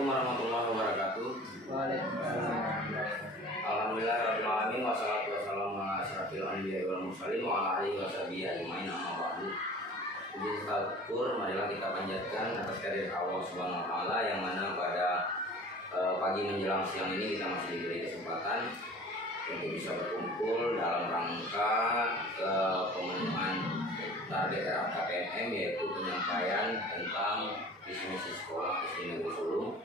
Assalamualaikum warahmatullahi wabarakatuh. Alhamdulillah rabbil alamin wassalatu wassalamu ala asyrafil anbiya'i wal mursalin wa ala alihi washabihi ajmain amma ba'du. Puji syukur marilah kita panjatkan atas kehadirat Allah Subhanahu wa taala yang mana pada pagi menjelang siang ini kita masih diberi kesempatan untuk bisa berkumpul dalam rangka pemenuhan target KPMM, yaitu penyampaian tentang visi misi sekolah SD Negeri Sulu.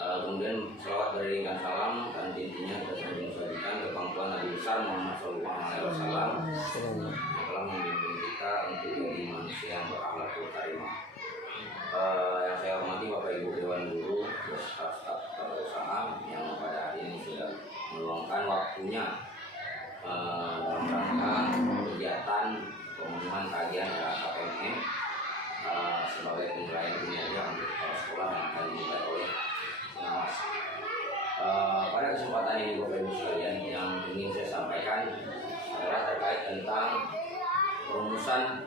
Kemudian selawat beriringkan salam dan intinya kita sering mensajikan ke pangkuan Nabi besar Muhammad SAW yang telah membimbing kita untuk menjadi manusia yang berakhlakul karimah. Yang saya hormati Bapak Ibu Dewan Guru, staf usaha yang pada hari ini sudah meluangkan waktunya dalam rangka kegiatan pemenuhan kajian KPMM sebagai penilaian kinerja untuk kepala sekolah yang akan dinilai oleh pengawas. Pada kesempatan ini Bapak Ibu sekalian, yang ingin saya sampaikan adalah terkait tentang perumusan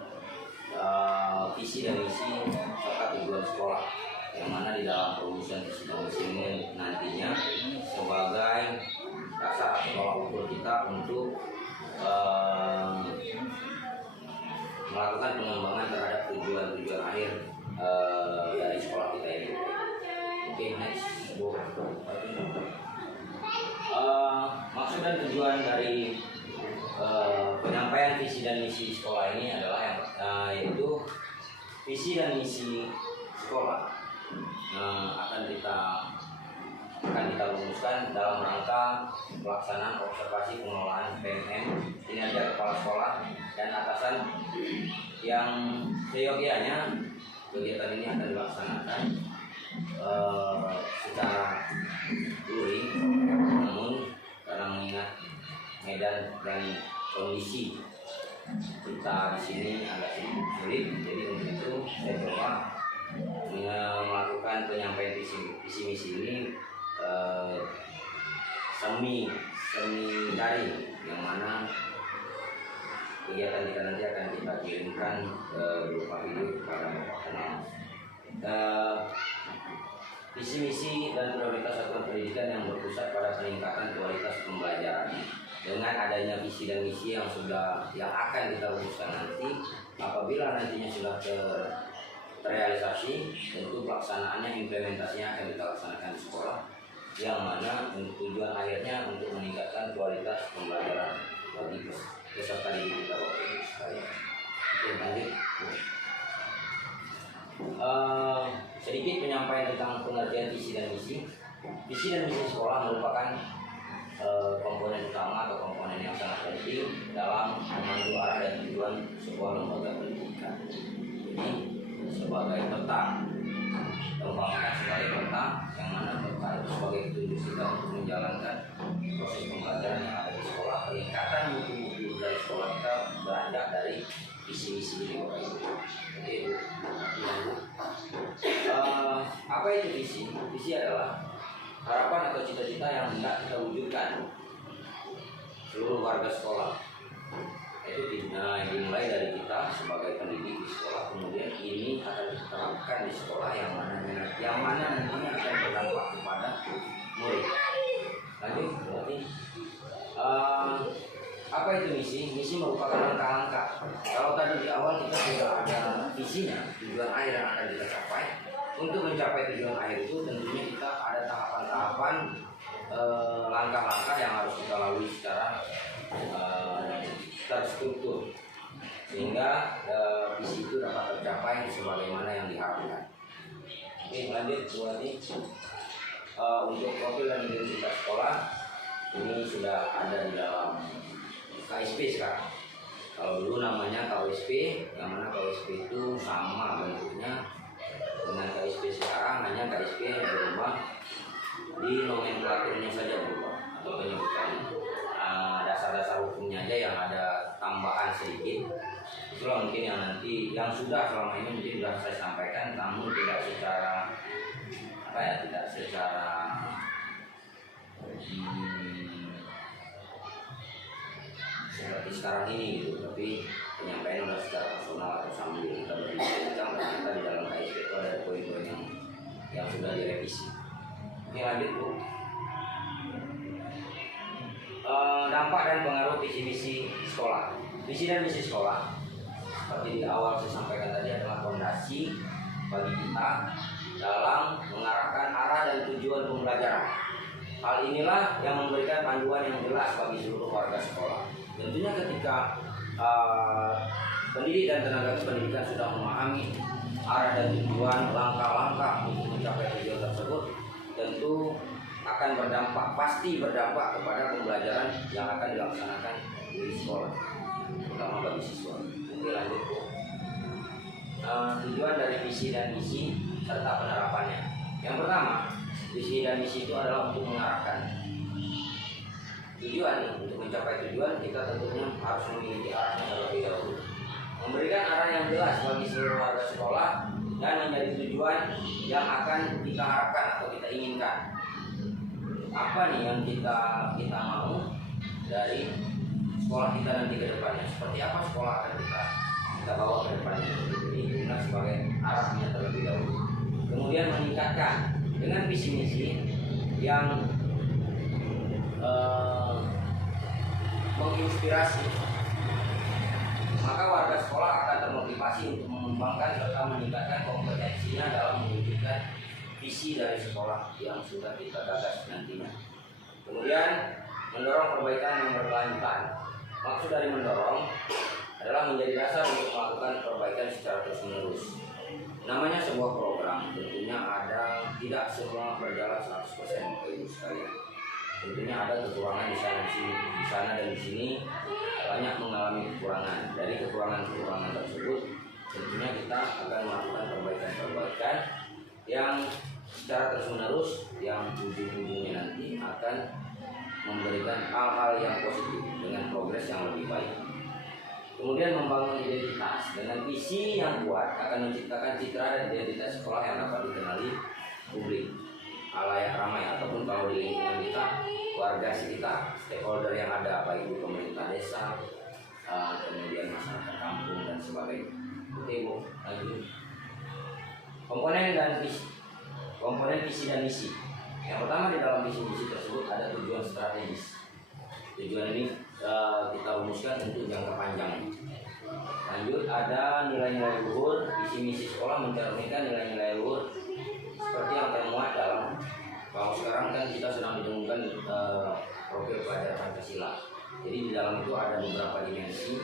visi dan misi serta tujuan sekolah, yang mana di dalam perumusan visi dan misi ini nantinya sebagai dasar atau tolak ukur kita untuk melakukan pengembangan terhadap tujuan-tujuan akhir dari sekolah kita ini. Oke, next. Maksud dan tujuan dari penyampaian visi dan misi sekolah ini adalah yaitu visi dan misi sekolah akan kita rumuskan dalam rangka pelaksanaan observasi pengelolaan PMM, kinerja kepala sekolah dan atasan yang seyogianya kegiatan ini akan dilaksanakan secara luring, namun karena mengingat medan dan kondisi kita di sini agak sedikit sulit, jadi untuk itu saya coba melakukan penyampaian visi misi ini semi daring, yang mana kegiatan kita nanti akan kita kirimkan berupa video kepada Bapak Pengawas. Visi misi dan prioritas satuan pendidikan yang berpusat pada peningkatan kualitas pembelajaran. Dengan adanya visi dan misi yang akan kita rumuskan nanti, apabila nantinya sudah terrealisasi, tentu pelaksanaannya, implementasinya akan kita laksanakan di sekolah, yang mana tujuan akhirnya untuk meningkatkan kualitas pembelajaran bagi peserta didik kita Bapak Ibu sekalian. Oke, lanjut. Sedikit penyampaian tentang pengertian visi dan misi. Visi dan misi sekolah merupakan komponen utama atau komponen yang sangat penting dalam memandu arah dan tujuan sebuah lembaga pendidikan. Jadi sebagai peta, tempatnya sebagai peta yang mana peta itu sebagai petunjuk kita untuk menjalankan proses pembelajaran yang ada di sekolah. Peningkatan mutu dari sekolah kita beranjak dari visi-misi ini Bapak Ibu. Oke, apa itu visi? Visi adalah harapan atau cita-cita yang hendak kita wujudkan seluruh warga sekolah. Itu dimulai dari kita sebagai pendidik di sekolah, kemudian ini akan diterapkan di sekolah yang mana nantinya akan berdampak kepada murid. Lanjut, berarti apa itu misi? Misi merupakan langkah-langkah. Kalau tadi di awal kita sudah ada visinya, tujuan akhir yang akan kita capai. Untuk mencapai tujuan akhir itu tentunya kita ada tahapan-tahapan langkah-langkah yang harus kita lalui secara terstruktur, sehingga visi itu dapat tercapai sebagaimana yang diharapkan. Oke, lanjut berarti untuk profil dan identitas sekolah ini sudah ada di dalam KSP sekarang. Kalau dulu namanya KWSP, yang mana KWSP itu sama bentuknya dengan KSP sekarang, hanya KSP berubah di nomenklaturnya saja berubah atau penyebutannya. Dasar-dasar hukumnya aja yang ada tambahan sedikit. Itulah mungkin yang nanti yang sudah selama ini mungkin sudah saya sampaikan, namun tidak secara seperti sekarang ini gitu, tapi penyampaian sudah secara personal atau sambil kita berbincang, ternyata di dalam KSP itu ada poin-poin yang yang sudah direvisi. Oke, lanjut Bu. Dampak dan pengaruh visi-misi sekolah. Visi dan misi sekolah seperti di awal saya sampaikan tadi adalah fondasi bagi kita dalam mengarahkan arah dan tujuan pembelajaran. Hal inilah yang memberikan panduan yang jelas bagi seluruh warga sekolah. Tentunya ketika pendidik dan tenaga pendidikan sudah memahami arah dan tujuan, langkah-langkah untuk mencapai tujuan tersebut, tentu akan pasti berdampak kepada pembelajaran yang akan dilaksanakan di sekolah, terutama bagi siswa. Oke, lanjut Bu. Tujuan dari visi dan misi serta penerapannya. Yang pertama, visi dan misi itu adalah untuk mengarahkan tujuan. Untuk mencapai tujuan, kita tentunya harus memiliki arahnya terlebih dahulu, memberikan arah yang jelas bagi seluruh warga sekolah dan menjadi tujuan yang akan kita harapkan atau kita inginkan. Apa nih yang kita mau dari sekolah kita nanti ke depannya? Seperti apa sekolah akan kita bawa ke depannya? Jadi kita sebagai arahnya terlebih dahulu. Kemudian meningkatkan dengan visi misi yang menginspirasi, maka warga sekolah akan termotivasi untuk mengembangkan serta meningkatkan kompetensinya dalam mewujudkan visi dari sekolah yang sudah kita gagas nantinya. Kemudian mendorong perbaikan yang berkelanjutan. Maksud dari mendorong adalah menjadi dasar untuk melakukan perbaikan secara terus-menerus. Namanya sebuah program, tentunya tidak semua berjalan 100% Bapak Ibu sekalian. Tentunya ada kekurangan di sana dan di sini, banyak mengalami kekurangan. Dari kekurangan-kekurangan tersebut, tentunya kita akan melakukan perbaikan-perbaikan yang secara terus-menerus, yang ujung-ujungnya nanti akan memberikan hal-hal yang positif dengan progres yang lebih baik. Kemudian membangun identitas. Dengan visi yang kuat akan menciptakan citra dan identitas sekolah yang dapat dikenali publik, halayak ramai, ataupun kalau di lingkungan kita, warga sekitar, stakeholder yang ada, baik itu pemerintah desa, kemudian masyarakat kampung dan sebagainya. Oke Bu, lanjut. Komponen visi dan misi. Yang pertama, di dalam visi misi tersebut ada tujuan strategis. Tujuan ini kita rumuskan untuk jangka panjang. Lanjut, ada nilai-nilai luhur. Visi misi sekolah mencerminkan nilai-nilai luhur seperti yang termuat dalam, kalau sekarang kan kita sedang mendengungkan profil pelajar Pancasila. Jadi di dalam itu ada beberapa dimensi.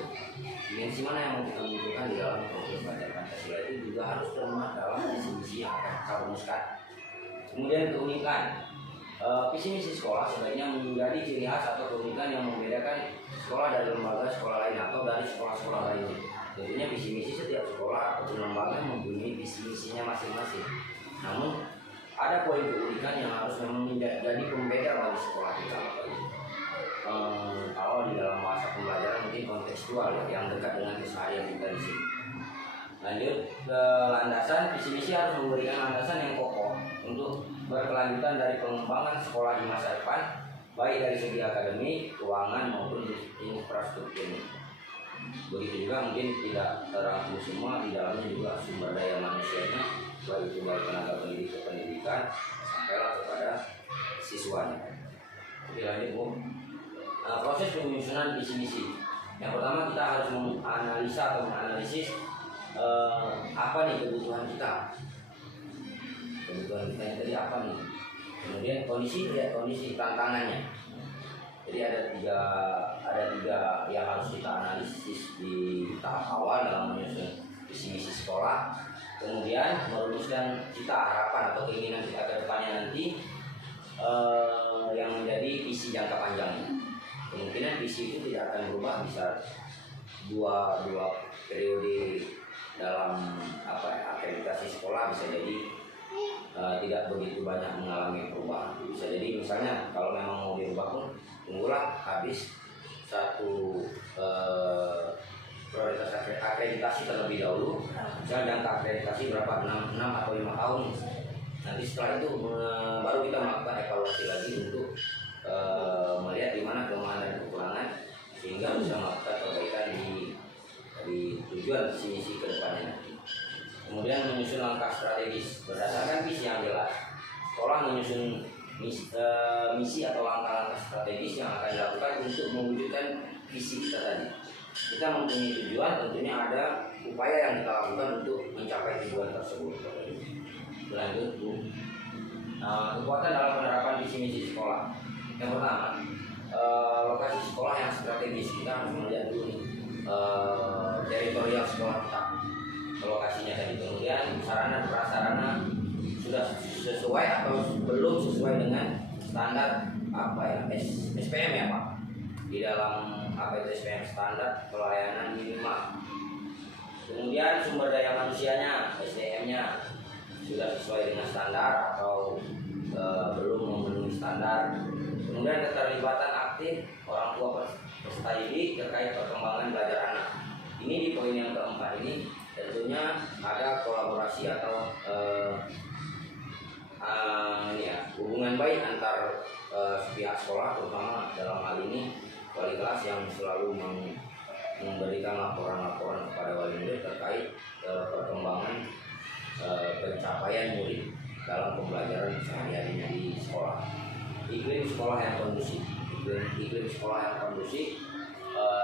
Dimensi mana yang mau kita munculkan di dalam profil pelajar Pancasila itu juga harus termuat dalam visi misi yang akan kita rumuskan. Kemudian keunikan. Visi misi sekolah sebaiknya menjadi ciri khas atau keunikan yang membedakan sekolah dari lembaga sekolah lain atau dari sekolah-sekolah lainnya. Tentunya visi misi setiap sekolah atau lembaga mempunyai visi misinya masing-masing. Namun ada poin keunikan yang harus memang menjadi pembeda bagi sekolah kita. Kalau di dalam bahasa pembelajaran mungkin kontekstual yang dekat dengan keseharian kita di sini. Lanjut ke landasan. Visi misi harus memberikan landasan yang kokoh untuk berkelanjutan dari pengembangan sekolah di masa depan, baik dari segi akademik, keuangan maupun infrastrukturnya. Begitu juga mungkin tidak terangkum semua, di dalamnya juga sumber daya manusianya, baik itu dari tenaga pendidikan sampailah kepada siswanya. Oke, lanjut Bu. Proses penyusunan visi misi. Yang pertama, kita harus menganalisa atau menganalisis apa nih kebutuhan kita. Kebutuhan kita yang tadi apa nih? Kemudian kondisi tantangannya. Jadi ada tiga yang harus kita analisis di tahap awal dalam menyusun visi misi sekolah. Kemudian merumuskan cita harapan atau keinginan kita ke depannya nanti, yang menjadi visi jangka panjangnya. Kemungkinan visi itu tidak akan berubah, bisa dua periode dalam akreditasi sekolah, bisa jadi tidak begitu banyak mengalami perubahan. Bisa jadi misalnya kalau memang mau dirubah pun tunggulah habis satu prioritas akreditasi terlebih dahulu. Misalnya jangka akreditasi berapa, 6 atau 5 tahun. Nanti setelah itu baru kita melakukan evaluasi lagi untuk melihat di mana kelemahan dan kekurangan, sehingga bisa melakukan perbaikan di tujuan visi misi ke depannya nanti. Kemudian menyusun langkah strategis berdasarkan visi yang jelas. Sekolah menyusun misi atau langkah-langkah strategis yang akan dilakukan untuk mewujudkan visi kita tadi. Kita mempunyai tujuan, tentunya ada upaya yang kita lakukan untuk mencapai tujuan tersebut. Lanjut, Bu. Kekuatan dalam penerapan visi misi sekolah. Yang pertama, lokasi sekolah yang strategis. Kita harus melihat dulu teritorial sekolah kita, lokasinya tadi. Kemudian sarana prasarana sudah sesuai atau belum sesuai dengan standar SPM ya Pak. Di dalam SPM standar pelayanan minimal. Kemudian sumber daya manusianya, SDM-nya sudah sesuai dengan standar atau belum memenuhi standar. Kemudian keterlibatan aktif orang tua peserta didik terkait perkembangan belajar anak. Ini di poin yang keempat ini tentunya ada kolaborasi atau hubungan baik antar pihak sekolah, terutama dalam hal ini wali kelas yang selalu memberikan laporan-laporan kepada wali murid terkait perkembangan pencapaian murid dalam pembelajaran sehari-harinya di sekolah. Iklim sekolah yang kondusif, iklim sekolah yang kondusif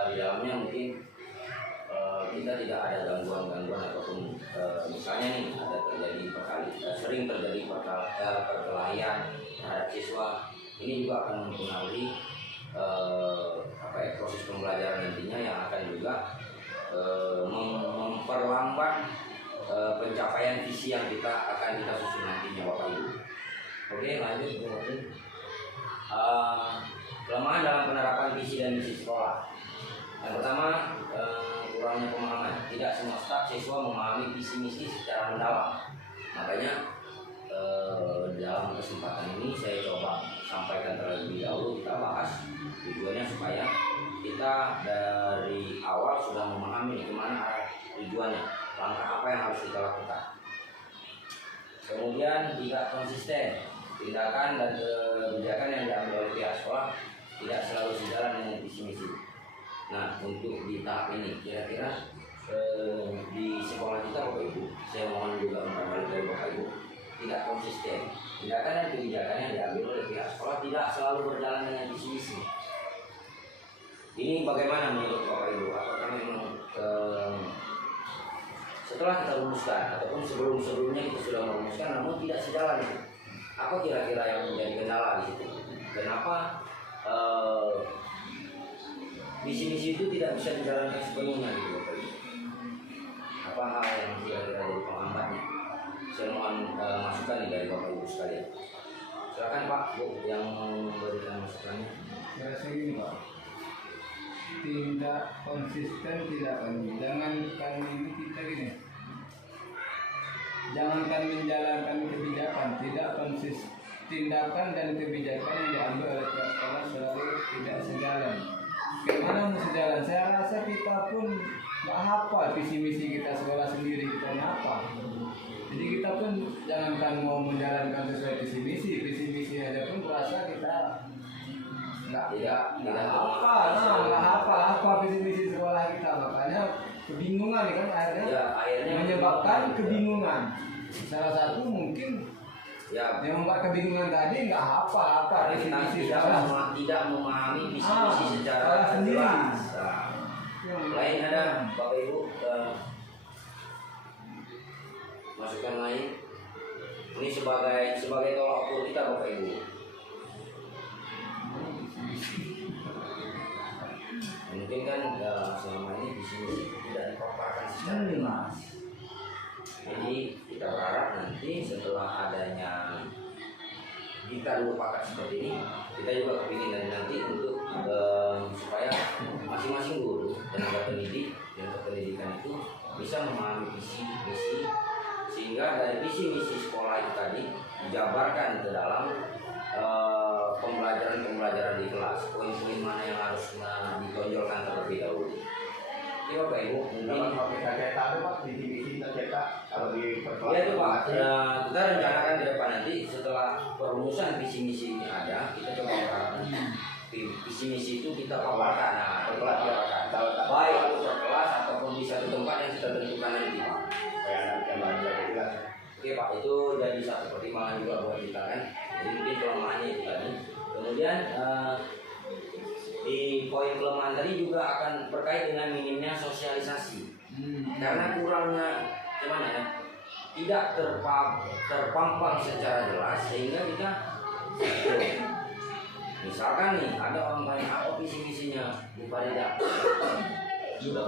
di dalamnya mungkin kita tidak ada gangguan-gangguan ataupun misalnya nih ada sering terjadi perkelahian terhadap siswa. Ini juga akan mempengaruhi proses pembelajaran nantinya yang akan juga memperlambat pencapaian visi yang akan kita susun nantinya Bapak Ibu. Oke, lanjut Bu. Kelemahan dalam penerapan visi dan misi sekolah. Yang pertama, kurangnya pemahaman. Tidak semua staf siswa memahami visi misi secara mendalam. Makanya dalam kesempatan ini saya coba sampaikan terlebih dahulu, kita bahas tujuannya supaya kita dari awal sudah memahami kemana arah tujuannya, langkah apa yang harus kita lakukan. Kemudian tidak konsisten, tindakan dan kebijakan yang diambil oleh pihak sekolah tidak selalu sejalan dengan visi misi. Nah, untuk di tahap ini kira-kira di sekolah kita Bapak Ibu, saya mohon juga umpan balik dari Bapak Ibu, tidak konsisten, tindakan dan kebijakan yang diambil oleh pihak sekolah tidak selalu berjalan dengan visi misi. Ini bagaimana menurut Bapak Ibu? Apakah memang setelah kita rumuskan ataupun sebelumnya kita sudah merumuskan namun tidak sejalan itu? Apa kira-kira yang menjadi kendala di situ? Kenapa visi-misi itu tidak bisa dijalankan sepenuhnya gitu Bapak Ibu? Apa hal yang kira-kira jadi penghambatnya? Saya mohon masukan nih dari Bapak Ibu sekalian. Silakan Pak, Bu yang memberikan masukannya. Saya rasa gini Pak, tidak konsisten tidak jangankan ini kita gini, jangankan menjalankan kebijakan, tidak konsisten, tindakan dan kebijakan yang diambil oleh pihak sekolah selalu tidak sejalan. Gimana mau sejalan? Saya rasa kita pun nggak hafal visi misi kita sekolah sendiri, kita apa. Jadi kita pun jangankan mau menjalankan sesuai visi misi aja pun merasa kita nggak hafal visi misi sekolah kita, makanya kebingungan kan akhirnya menyebabkan kebingungan. Salah satu mungkin yang membuat kebingungan tadi nggak hafal visi misi sekolah, tidak memahami visi misi secara sendiri. Lain ada Bapak Ibu masukan lain? Ini sebagai tolak ukur kita Bapak Ibu. Mungkin kan selama ini visi misi tidak dipaparkan secara jelas. Jadi kita berharap nanti setelah adanya kita dulu pakat seperti ini, kita juga kepingin dari nanti untuk supaya masing-masing guru, tenaga pendidik dan kependidikan itu bisa memahami visi misi, sehingga dari visi misi sekolah itu tadi dijabarkan ke dalam pembelajaran di kelas, poin-poin mana yang harus ditonjolkan terlebih dahulu. Iya Bapak Ibu, mungkin kita cetak itu Pak, visi kita cetak kalau di perkelas. Iya itu Pak, kita rencanakan ke depan nanti setelah perumusan visi misi ini ada, kita coba berharap visi misi itu kita paparkan. Nah, perkelas ya, baik itu per kelas ataupun di satu tempat yang kita tentukan nanti Pak. Supaya anak yang Oke Pak, itu jadi satu pertimbangan juga buat kita kan. Jadi mungkin kelemahannya itu tadi. Kemudian di poin kelemahan tadi juga akan terkait dengan minimnya sosialisasi. Karena kurangnya gimana ya? Tidak terpampang secara jelas sehingga kita misalkan nih ada orang tanya apa visi misinya Bu Farida, kita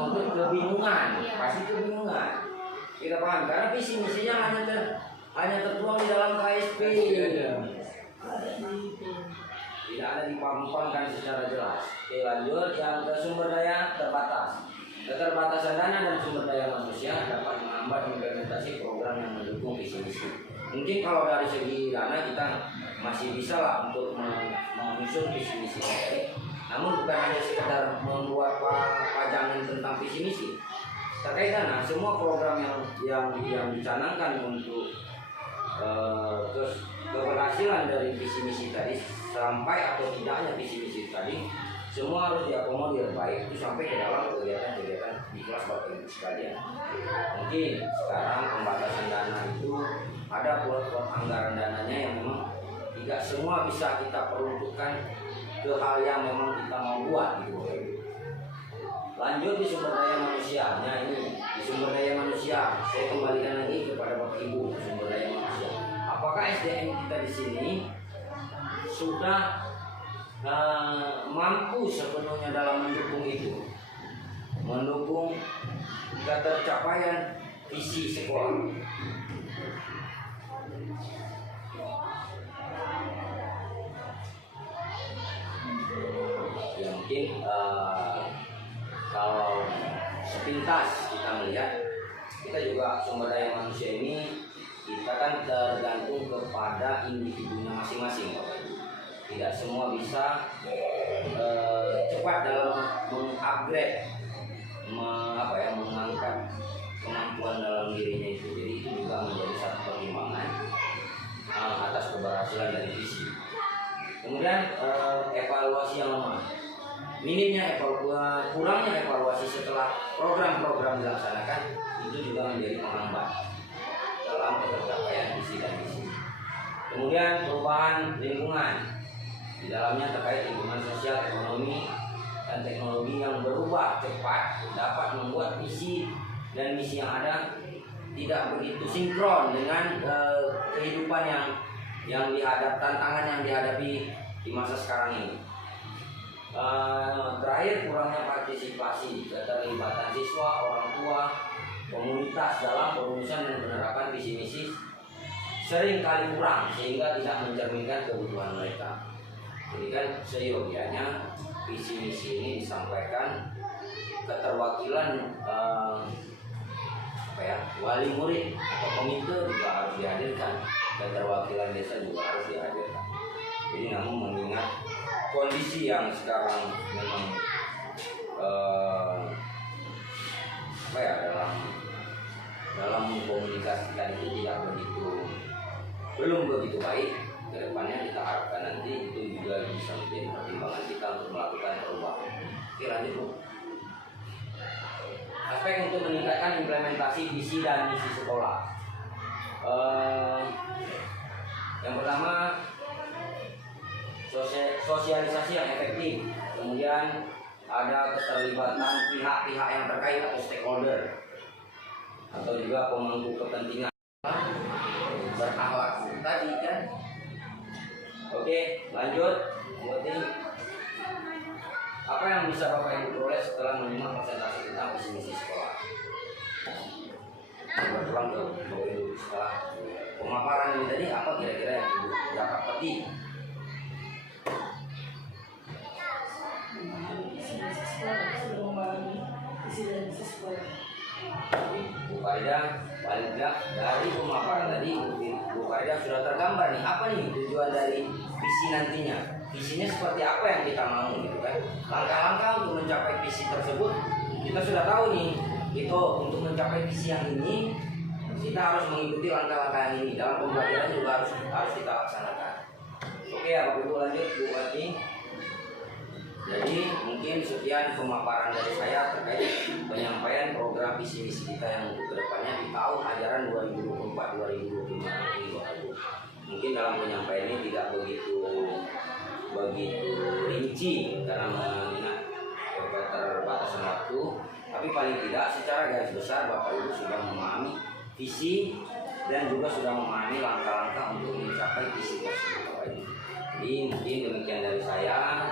mau kebingungan, pasti kebingungan. Kita paham karena visi misinya hanya tertuang di dalam KSP, tidak ada dipampangkan secara jelas. Oke, lanjut yang ke sumber daya terbatas. Keterbatasan dana dan sumber daya manusia dapat menghambat implementasi program yang mendukung visi misi. Mungkin kalau dari segi dana kita masih bisa lah untuk mengusung visi misi. Namun bukan hanya sekedar membuat pajangan tentang visi misi. Terkait dana, semua program yang dicanangkan untuk keberhasilan dari visi misi tadi sampai atau tidaknya visi misi tadi semua harus diakomodir baik itu sampai ke dalam kegiatan-kegiatan di kelas Bapak Ibu sekalian. Mungkin sekarang pembatasan dana itu ada plot-plot anggaran dananya yang memang tidak semua bisa kita peruntukkan ke hal yang memang kita mau buat gitu. Lanjut di sumber daya manusia. Nah ini di sumber daya manusia saya kembalikan lagi kepada Bapak Ibu sumber daya manusia. Apakah SDM kita di sini sudah mampu sepenuhnya dalam mendukung itu, mendukung ketercapaian visi sekolah. Ya mungkin kalau sepintas kita melihat, kita juga sumber daya manusia ini kita kan tergantung kepada individunya masing-masing. Tidak semua bisa cepat dalam mengupgrade, mengangkat kemampuan dalam dirinya itu. Jadi itu juga menjadi satu pertimbangan atas keberhasilan dari visi. Kemudian evaluasi yang lemah, minimnya kurangnya evaluasi setelah program-program dilaksanakan itu juga menjadi penghambat dalam pencapaian visi dan misi. Kemudian perubahan lingkungan. Di dalamnya terkait lingkungan sosial, ekonomi, dan teknologi yang berubah cepat dapat membuat visi dan misi yang ada tidak begitu sinkron dengan kehidupan yang tantangan yang dihadapi di masa sekarang ini. Terakhir, kurangnya partisipasi, keterlibatan siswa, orang tua, komunitas dalam perumusan dan penerapan visi misi sering kali kurang sehingga tidak mencerminkan kebutuhan mereka. Jadi kan seyogianya visi misi ini disampaikan keterwakilan wali murid atau komite juga harus dihadirkan, keterwakilan desa juga harus dihadirkan. Jadi namun mengingat kondisi yang sekarang memang dalam mengkomunikasikan itu belum begitu baik. Kedepannya kita harapkan nanti itu juga bisa menjadi pertimbangan kita untuk melakukan perubahan. Oke, lanjut Bu. Aspek untuk meningkatkan implementasi visi dan misi sekolah. Yang pertama, sosialisasi yang efektif. Kemudian ada keterlibatan pihak-pihak yang terkait atau stakeholder atau juga pemangku kepentingan berakhlak tadi kan. Oke, lanjut. Apa yang bisa Bapak Ibu peroleh setelah menyimak presentasi tentang visi misi sekolah? Pulang ke Bapak Ibu setelah pemaparan ini tadi, apa kira-kira yang Ibu dapat petik? Bu Farida, paling tidak dari pemaparan tadi Bu Farida sudah tergambar nih apa nih tujuan dari visi nantinya. Visinya seperti apa yang kita mau gitu kan. Langkah-langkah untuk mencapai visi tersebut kita sudah tahu nih. Itu untuk mencapai visi yang ini kita harus mengikuti langkah-langkah yang ini. Dalam pembelajaran juga harus kita laksanakan. Oke ya Bapak Ibu, lanjut Bu Wati. Jadi mungkin sekian pemaparan dari saya terkait penyampaian program visi misi kita yang untuk kedepannya di tahun ajaran 2024-2025 nanti. Mungkin dalam penyampaian ini tidak begitu rinci karena mengingat keterbatasan waktu, tapi paling tidak secara garis besar Bapak Ibu sudah memahami visi dan juga sudah memahami langkah-langkah untuk mencapai visi tersebut. Jadi mungkin demikian dari saya